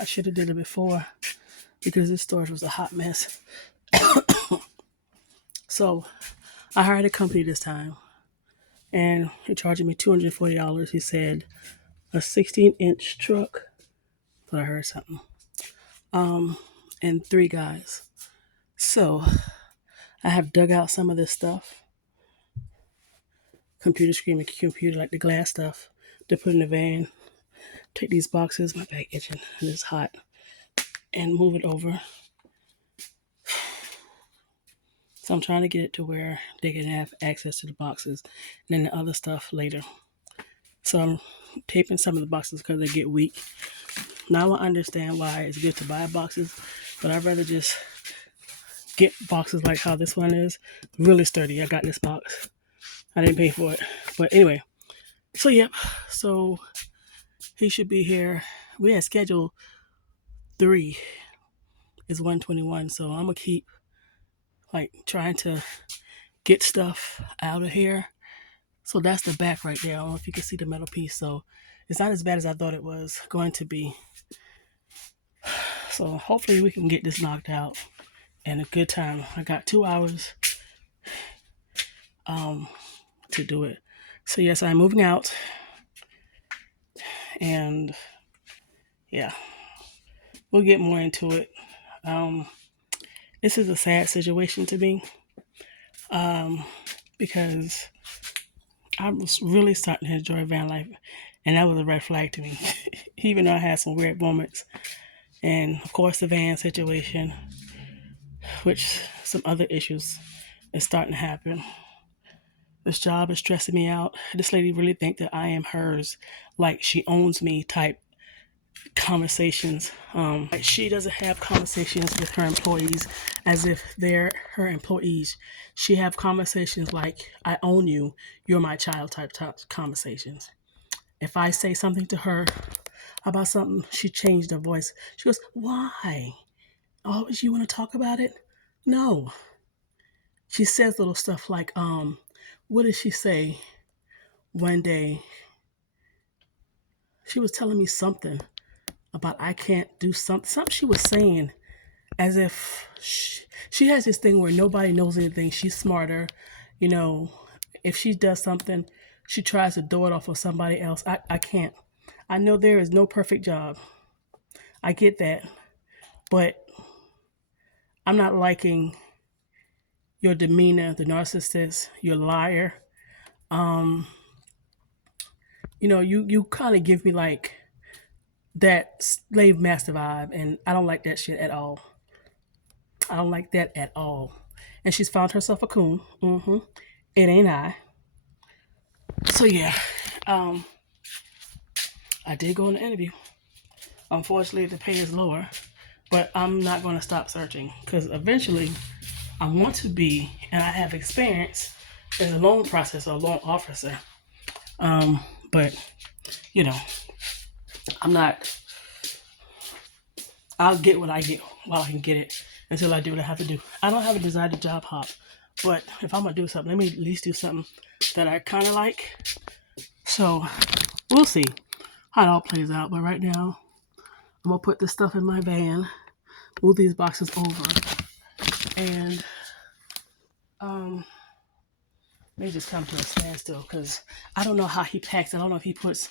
I should have did it before because this storage was a hot mess. So I hired a company this time, and he charged me $240. He said a 16-inch truck. Thought I heard something. And 3 guys. So I have dug out some of this stuff, computer screen, computer like the glass stuff, to put in the van. Take these boxes, my back itching, and it's hot, and move it over. So I'm trying to get it to where they can have access to the boxes and then the other stuff later. So I'm taping some of the boxes because they get weak. Now I understand why it's good to buy boxes, but I'd rather just get boxes like how this one is. Really sturdy. I got this box. I didn't pay for it. But anyway, so yep. So he should be here. We had scheduled 3. It's 1:21. So I'm going to keep like trying to get stuff out of here. So that's the back right there. I don't know if you can see the metal piece. So it's not as bad as I thought it was going to be. So hopefully we can get this knocked out in a good time. I got 2 hours to do it. So yes, I'm moving out. And yeah, we'll get more into it. This is a sad situation to me because I was really starting to enjoy van life, and that was a red flag to me. Even though I had some weird moments, and of course the van situation, which some other issues is starting to happen. This job is stressing me out. This lady really think that I am hers, like she owns me type conversations. Like she doesn't have conversations with her employees as if they're her employees. She have conversations like I own you, you're my child type conversations. If I say something to her about something, she changed her voice. She goes, "Why? Always you want to talk about it?" No. She says little stuff like, what did she say one day? She was telling me something about I can't do something she was saying as if she has this thing where nobody knows anything. She's smarter. You know, if she does something, she tries to throw it off of somebody else. I can't. I know there is no perfect job. I get that. But I'm not liking your demeanor, the narcissist, your liar. You kind of give me like that slave master vibe, and I don't like that shit at all. I don't like that at all. And she's found herself a coon. It ain't I. So yeah, um, I did go in the interview. Unfortunately, the pay is lower, but I'm not going to stop searching because eventually I want to be, and I have experience as a loan processor, a loan officer. But you know, I'm not. I'll get what I get while I can get it until I do what I have to do. I don't have a desire to job hop, but if I'm gonna do something, let me at least do something that I kind of like. So we'll see how it all plays out. But right now, I'm gonna put this stuff in my van, move these boxes over, and may just come to a standstill because I don't know how he packs. I don't know if he puts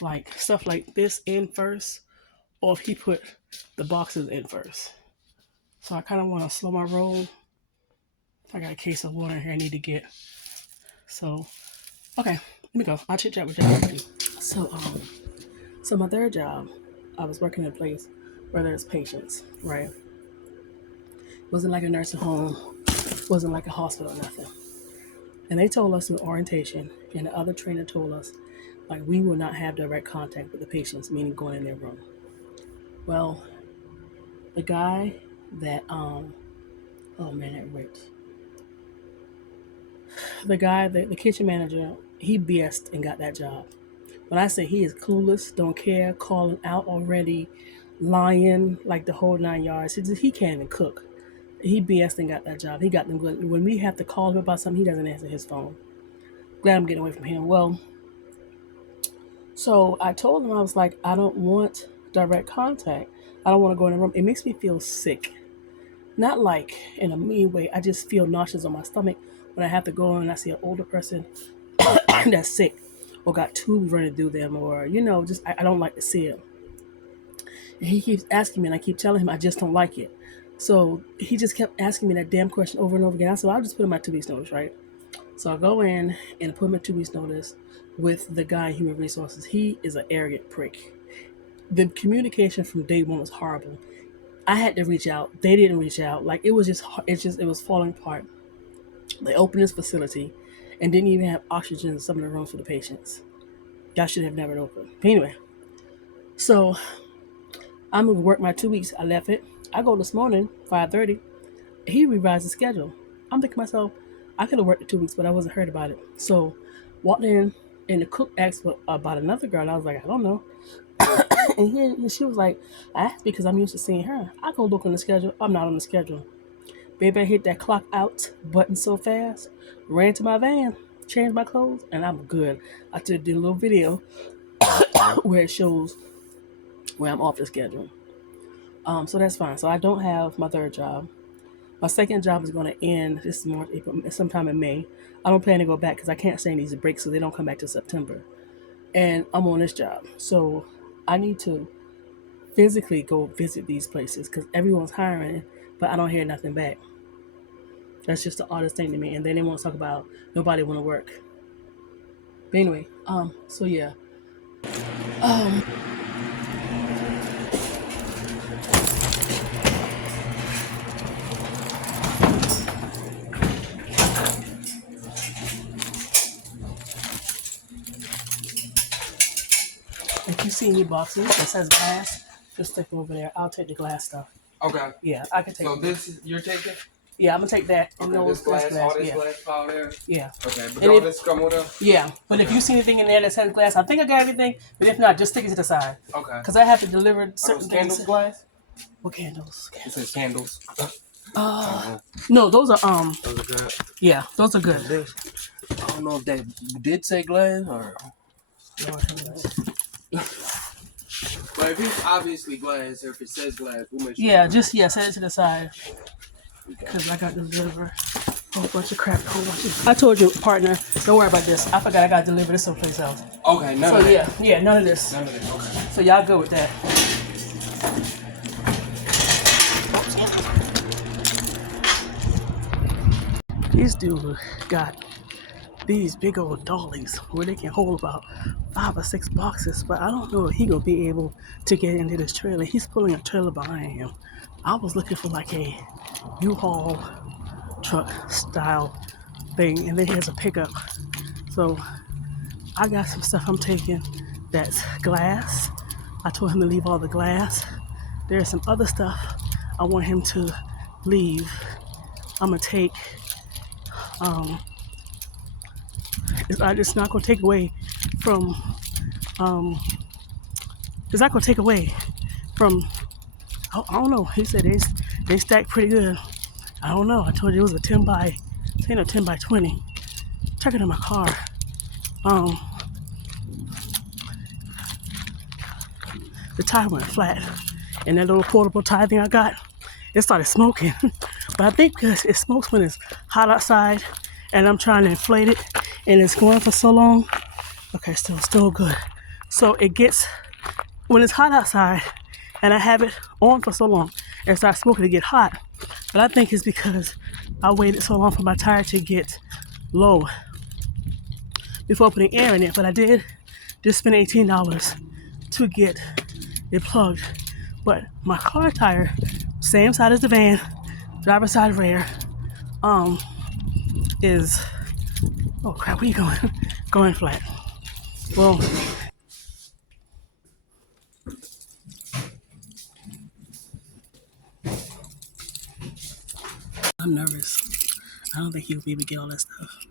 like stuff like this in first or if he put the boxes in first. So I kind of want to slow my roll. I got a case of water here I need to get. So, okay, let me go. I'll chit chat with y'all. So, so my third job, I was working in a place where there's patients, right? Wasn't like a nursing home, wasn't like a hospital, nothing. And they told us in orientation, and the other trainer told us, like, we will not have direct contact with the patients, meaning going in their room. Well, the guy that, oh man, that ripped. The guy, the kitchen manager, he BS'd and got that job. When I say he is clueless, don't care, calling out already, lying, like the whole 9 yards, he can't even cook. He BS'd and got that job. He got them good. When we have to call him about something, he doesn't answer his phone. Glad I'm getting away from him. Well, so I told him, I was like, I don't want direct contact. I don't want to go in the room. It makes me feel sick. Not like in a mean way. I just feel nauseous on my stomach when I have to go in and I see an older person that's sick or got tubes running through them, or just I don't like to see it. And he keeps asking me, and I keep telling him I just don't like it. So he just kept asking me that damn question over and over again. I said, I'll just put in my 2 weeks notice, right? So I go in and put my 2 weeks notice with the guy in human resources. He is an arrogant prick. The communication from day one was horrible. I had to reach out. They didn't reach out. Like it was falling apart. They opened this facility and didn't even have oxygen in some of the rooms for the patients. Y'all should have never opened. But anyway, so I'm gonna work my 2 weeks. I left it. I go this morning, 5:30. He revised the schedule. I'm thinking to myself, I could have worked the 2 weeks, but I wasn't heard about it. So walked in, and the cook asked about another girl. And I was like, I don't know. And she was like, I asked because I'm used to seeing her. I go look on the schedule. I'm not on the schedule. Baby, I hit that clock out button so fast, ran to my van, changed my clothes, and I'm good. I did a little video where it shows where I'm off the schedule. So that's fine. So I don't have my third job. My second job is going to end this month, sometime in May. I don't plan to go back because I can't stay in these breaks so they don't come back till September. And I'm on this job. So I need to physically go visit these places because everyone's hiring, but I don't hear nothing back. That's just the oddest thing to me. And then they want to talk about nobody want to work. But anyway, so yeah. If you see any boxes that says glass, just stick them over there. I'll take the glass stuff. Okay. Yeah, I can take. So this you're taking? Yeah, I'm gonna take that. Okay, this glass, all this yeah. glass file there? Yeah. Okay, but And all if- this come with us? Yeah, but if you see anything in there that says glass, I think I got everything. But if not, just stick it to the side. Okay. Because I have to deliver Are certain those things. candles glass? What candles? It says candles. No, those are Those are good. Yeah, those are good. This, I don't know if they did say glass or. But if it's obviously glass, or if it says glass, we'll make sure. Yeah, set it to the side. Because I got to deliver a whole bunch of crap. I told you, partner, don't worry about this. I forgot I got to deliver this someplace else. Okay, none of that. Yeah, none of this. None of that. Okay. So y'all good with that. This dude got these big old dollies where they can hold about 5 or 6 boxes, but I don't know if he gonna be able to get into this trailer. He's pulling a trailer behind him. I was looking for like a U-Haul truck style thing, and then here's a pickup. So I got some stuff I'm taking that's glass. I told him to leave all the glass. There's some other stuff I want him to leave. I'm gonna take it's not gonna take away from it's not gonna take away from I don't know. He said they stack pretty good. I don't know. I told you it was a 10 by 20. Check it in my car. The tire went flat, and that little portable tire thing I got, it started smoking. But I think because it smokes when it's hot outside, and I'm trying to inflate it, and it's going for so long. Okay, still good. So it gets when it's hot outside, and I have it on for so long, and starts smoking to get hot. But I think it's because I waited so long for my tire to get low before putting air in it. But I did just spend $18 to get it plugged. But my car tire, same side as the van, driver's side rear, is oh crap, where you going? Going flat. Well, I'm nervous. I don't think he'll be able to get all that stuff.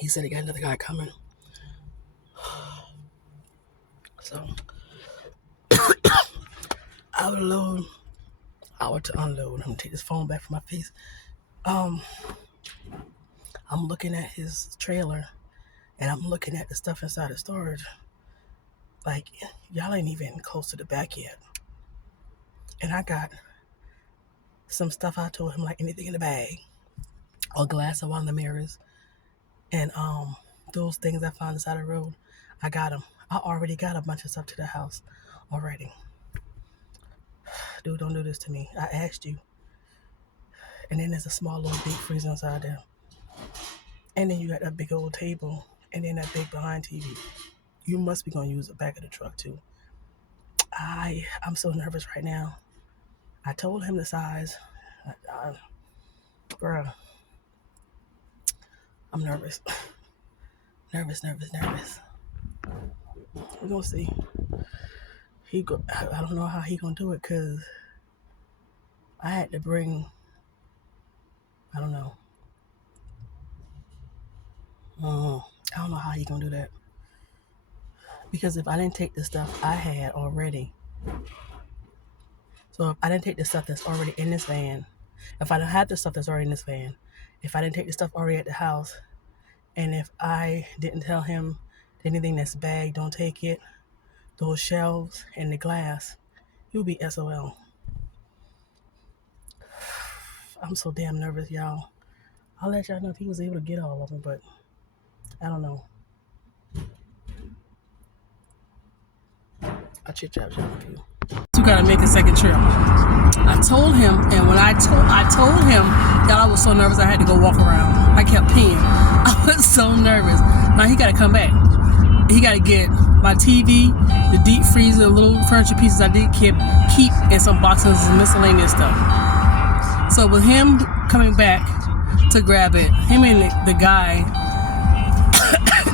He said he got another guy coming. So I would load, I would to unload. I'm gonna take this phone back from my face. Um, I'm looking at his trailer and I'm looking at the stuff inside the storage. Like, y'all ain't even close to the back yet. And I got some stuff I told him, like anything in the bag, or glass of one of the mirrors, and those things I found inside the road. I got them. I already got a bunch of stuff to the house already. Dude, don't do this to me. I asked you. And then there's a small little deep freezer inside there. And then you got that big old table, and then that big behind TV. You must be gonna use the back of the truck too. I'm so nervous right now. I told him the size. Bruh, I'm nervous. nervous. We're gonna see. I don't know how he gonna do it, cause I had to bring. I don't know. I don't know how he gonna do that. Because if I didn't take the stuff I had already, so if I didn't take the stuff that's already in this van, if I don't have the stuff that's already in this van, if I didn't take the stuff already at the house, and if I didn't tell him anything that's bagged, don't take it, those shelves and the glass, he would be SOL. I'm so damn nervous, y'all. I'll let y'all know if he was able to get all of them, but I don't know. I'll chit-chat with you. You gotta make a second trip. I told him, and when I told him, y'all, I was so nervous I had to go walk around. I kept peeing. I was so nervous. Now he gotta come back. He gotta get my TV, the deep freezer, the little furniture pieces I did keep, and some boxes and miscellaneous stuff. So with him coming back to grab it, him and the guy,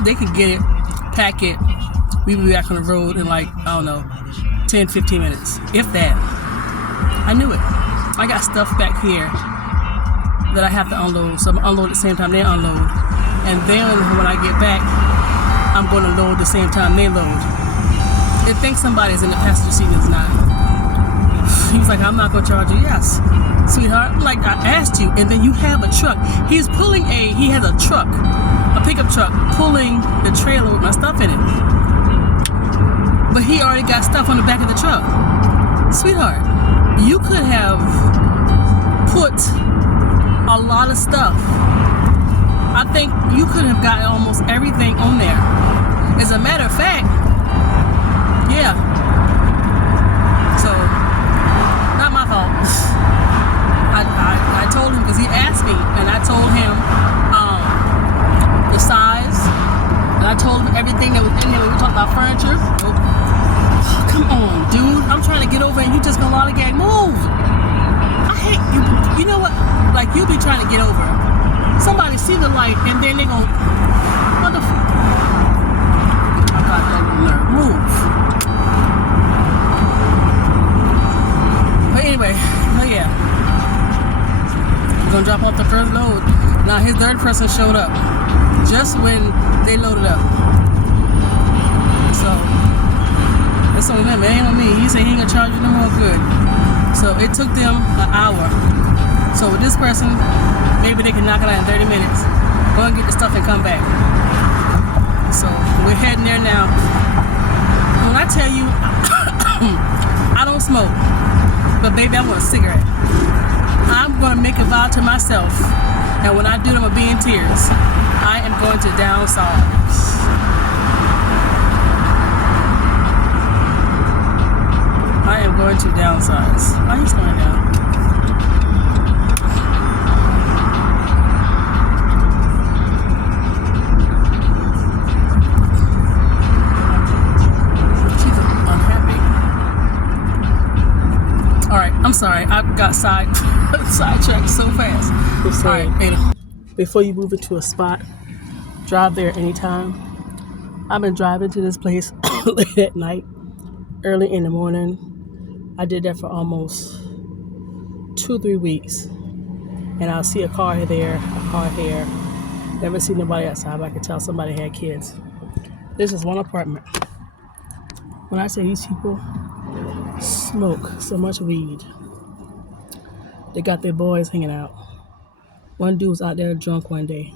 they could get it, pack it. We would be back on the road in like, I don't know, 10, 15 minutes, if that. I knew it. I got stuff back here that I have to unload, so I'm gonna unload at the same time they unload. And then when I get back, I'm gonna load the same time they load. They think somebody's in the passenger seat and it's not. He was like, I'm not gonna charge you. Yes, sweetheart. Like, I asked you, and then you have a truck. He has a truck, a pickup truck, pulling the trailer with my stuff in it. But he already got stuff on the back of the truck. Sweetheart, you could have put a lot of stuff. I think you could have got almost everything on there. As a matter of fact, yeah. So, not my fault. I told him, because he asked me, and I told him the size, and I told him everything that was in there when we talked about furniture. Oh, come on, dude. I'm trying to get over and you just gonna lollygag. Move. I hate you. You know what? Like, you be trying to get over. Somebody see the light and then they gon' what the fuck? I got that nerve. Move. But anyway, yeah. We're gonna drop off the first load. Now his third person showed up just when they loaded up. So that's on them, it ain't on me. He said he ain't gonna charge you no more. Good. So it took them an hour. So with this person, maybe they can knock it out in 30 minutes. Go and get the stuff and come back. So we're heading there now. When I tell you, I don't smoke, but baby, I want a cigarette. I'm gonna make a vow to myself, and when I do, I'm gonna be in tears. I am going to downsize. I am going to downsize. Why are you slowing down? I'm sorry, I got sidetracked so fast. All right, Ada, before you move into a spot, drive there anytime. I've been driving to this place late at night, early in the morning. I did that for almost 2-3 weeks. And I'll see a car there, a car here. Never see nobody outside, but I could tell somebody had kids. This is one apartment. When I say these people smoke so much weed. They got their boys hanging out. One dude was out there drunk one day.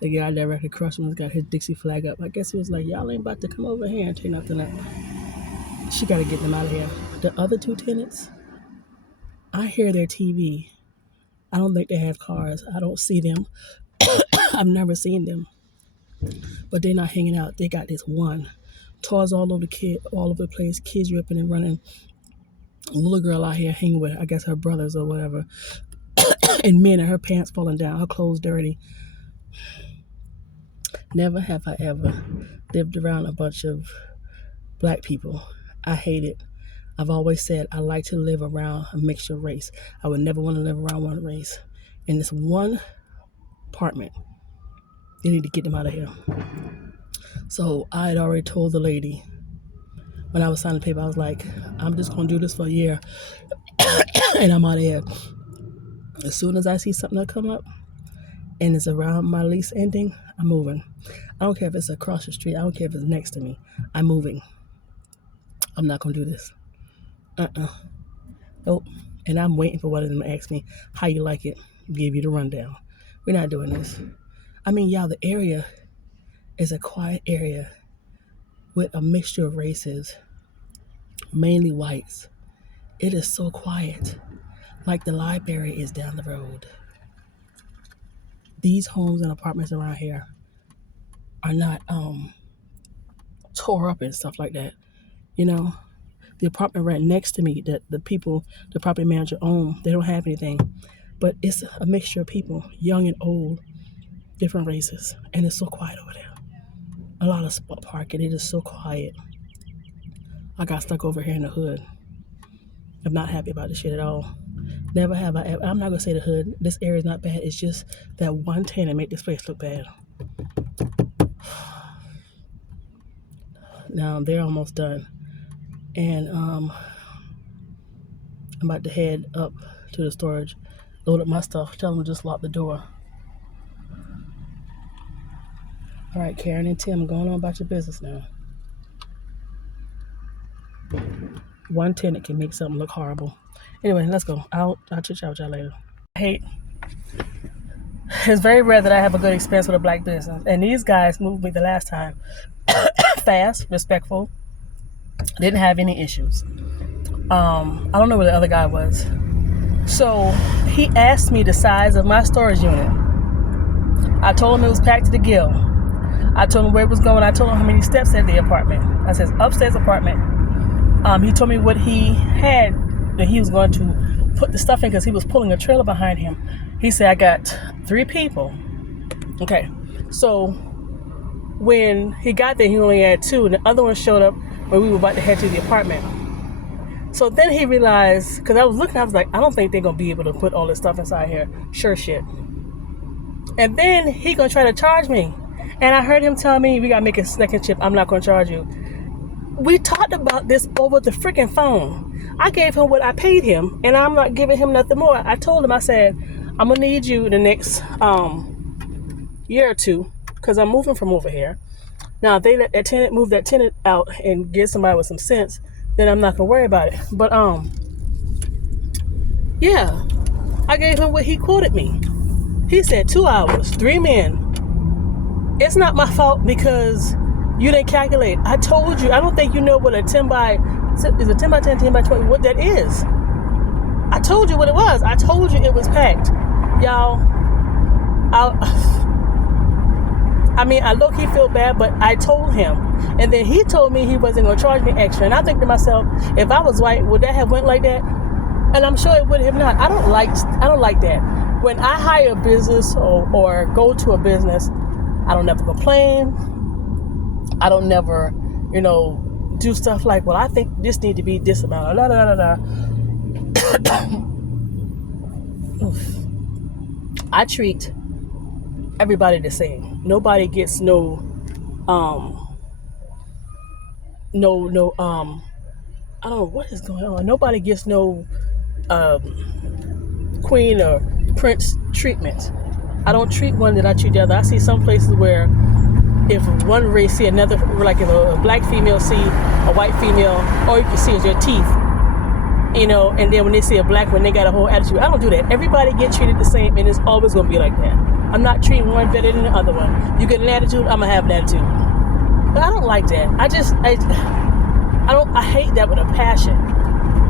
The guy directly crushed him and got his Dixie flag up. I guess he was like, y'all ain't about to come over here and take nothing up. She got to get them out of here. The other two tenants, I hear their TV. I don't think they have cars. I don't see them. I've never seen them. But they're not hanging out. They got this one. Toys all over the place. Kids ripping and running. A little girl out here hanging with, I guess, her brothers or whatever. And men and her pants falling down. Her clothes dirty. Never have I ever lived around a bunch of black people. I hate it. I've always said I like to live around a mixture of race. I would never want to live around one race. In this one apartment, they need to get them out of here. So I had already told the lady when I was signing the paper, I was like, I'm just going to do this for a year and I'm out of here. As soon as I see something that come up and it's around my lease ending, I'm moving. I don't care if it's across the street. I don't care if it's next to me. I'm moving. I'm not going to do this. Nope. And I'm waiting for one of them to ask me, how you like it? Give you the rundown. We're not doing this. I mean, y'all, the area is a quiet area with a mixture of races, mainly whites. It is so quiet. Like the library is down the road. These homes and apartments around here are not tore up and stuff like that. You know, the apartment right next to me that the property manager own, they don't have anything. But it's a mixture of people, young and old, different races. And it's so quiet over there. A lot of spot parking. It is so quiet. I got stuck over here in the hood. I'm not happy about this shit at all. Never have I ever. I'm not going to say the hood. This area is not bad. It's just that one tenant made this place look bad. Now, they're almost done. And I'm about to head up to the storage, load up my stuff, tell them to just lock the door. All right, Karen and Tim, going on about your business now. One tenant can make something look horrible. Anyway, let's go. I'll chit chat with y'all later. It's very rare that I have a good experience with a black business. And these guys moved me the last time. Fast, respectful. Didn't have any issues. I don't know where the other guy was. So he asked me the size of my storage unit. I told him it was packed to the gill. I told him where it was going. I told him how many steps at the apartment. I said, upstairs apartment. He told me what he had that he was going to put the stuff in because he was pulling a trailer behind him. He said, I got 3 people. Okay. So when he got there, he only had 2. And the other one showed up when we were about to head to the apartment. So then he realized, because I was looking, I was like, I don't think they're going to be able to put all this stuff inside here. Sure shit. And then he going to try to charge me. And I heard him tell me, we got to make a second chip. I'm not going to charge you. We talked about this over the freaking phone. I gave him what I paid him, and I'm not giving him nothing more. I told him, I said, I'm going to need you the next year or 2, because I'm moving from over here. Now, if they let that tenant move that tenant out and get somebody with some sense, then I'm not going to worry about it. But, yeah, I gave him what he quoted me. He said 2 hours, 3 men. It's not my fault because you didn't calculate. I told you. I don't think you know what a 10 by, is a 10 by 10, 10 by 20, what that is. I told you what it was. I told you it was packed. Y'all, I low-key feel bad, but I told him. And then he told me he wasn't going to charge me extra. And I think to myself, if I was white, would that have went like that? And I'm sure it would have not. I don't like that. When I hire a business or go to a business, I don't never complain. I don't never, do stuff like, well, I think this need to be this amount. Da, da, da, da, da. I treat everybody the same. Nobody gets I don't know what is going on. Nobody gets no queen or prince treatment. I don't treat one that I treat the other. I see some places where if one race see another, like if a black female see a white female, all you can see is your teeth. you know, and then when they see a black one, they got a whole attitude. I don't do that. Everybody get treated the same, and it's always going to be like that. I'm not treating one better than the other one. You get an attitude, I'm going to have an attitude. But I don't like that. I hate that with a passion.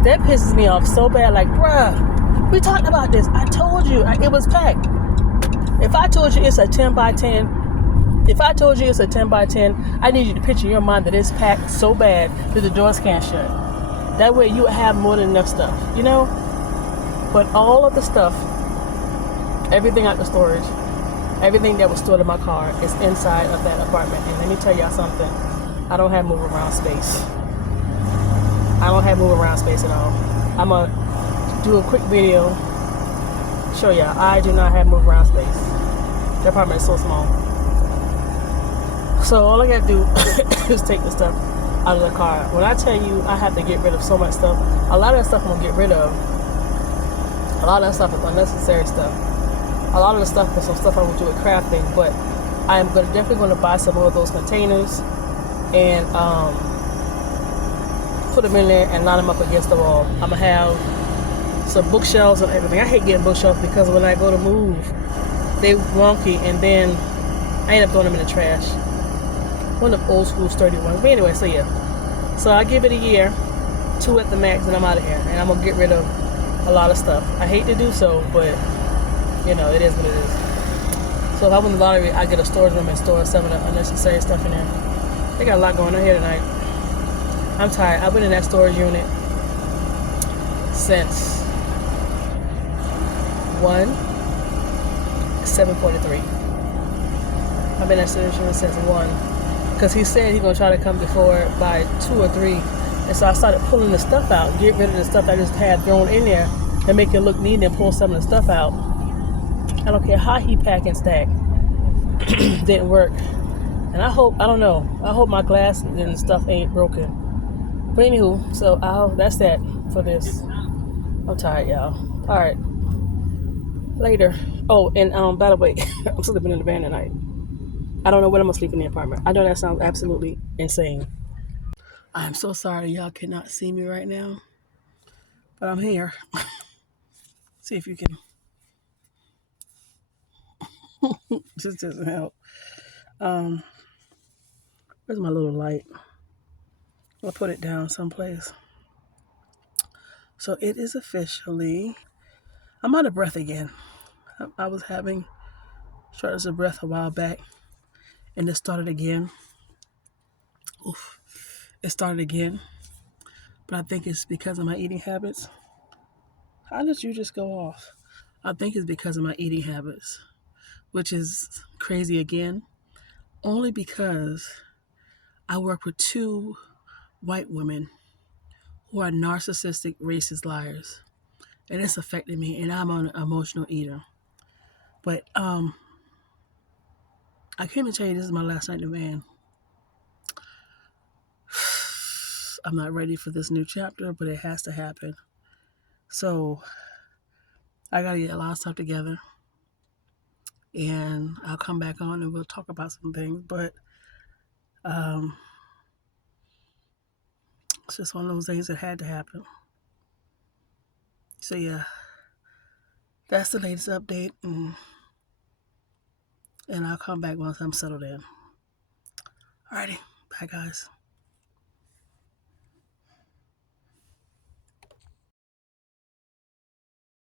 That pisses me off so bad. Like, bruh, we talked about this. I told you it was packed. If I told you it's a 10 by 10, I need you to picture in your mind that it's packed so bad that the doors can't shut. That way you have more than enough stuff, you know? But all of the stuff, everything out the storage, everything that was stored in my car is inside of that apartment. And let me tell y'all something. I don't have move around space. I don't have move around space at all. I'm going to do a quick video, show y'all. I do not have move around space. The apartment is so small. So all I got to do is take the stuff out of the car. When I tell you I have to get rid of so much stuff, a lot of that stuff I'm going to get rid of. A lot of that stuff is unnecessary stuff. A lot of the stuff is some stuff I will do with crafting, but I'm definitely going to buy some more of those containers and put them in there and line them up against the wall. I'm going to have some bookshelves and everything. I hate getting bookshelves because when I go to move, they wonky, and then I end up throwing them in the trash. One of the old school sturdy ones. But anyway, so yeah. So I give it a year, 2 at the max, and I'm out of here. And I'm going to get rid of a lot of stuff. I hate to do so, but, you know, it is what it is. So if I win the lottery, I get a storage room and store some of the unnecessary stuff in there. They got a lot going on here tonight. I'm tired. I've been in that storage unit since 7:43. I've been in that storage unit since 1. Because he said he's going to try to come before by 2 or 3. And so I started pulling the stuff out, get rid of the stuff I just had thrown in there and make it look neat and pull some of the stuff out. I don't care how he pack and stack. Didn't work. And I hope my glass and stuff ain't broken. But anywho, so that's that for this. I'm tired, y'all. All right. Later. Oh, and by the way, I'm sleeping in the van tonight. I don't know when I'm going to sleep in the apartment. I know that sounds absolutely insane. I'm so sorry y'all cannot see me right now. But I'm here. See if you can. This doesn't help. Where's my little light? I'll put it down someplace. So it is officially... I'm out of breath again. I was having shortness of breath a while back. And it started again. Oof. It started again. But I think it's because of my eating habits. How did you just go off? I think it's because of my eating habits, which is crazy again, only because I work with 2 white women who are narcissistic, racist liars, and it's affected me, and I'm an emotional eater. But I came to tell you this is my last night in the van. I'm not ready for this new chapter, but it has to happen. So I gotta get a lot of stuff together, and I'll come back on and we'll talk about some things. But it's just one of those things that had to happen. So yeah, that's the latest update, and I'll come back once I'm settled in. Alrighty, bye guys.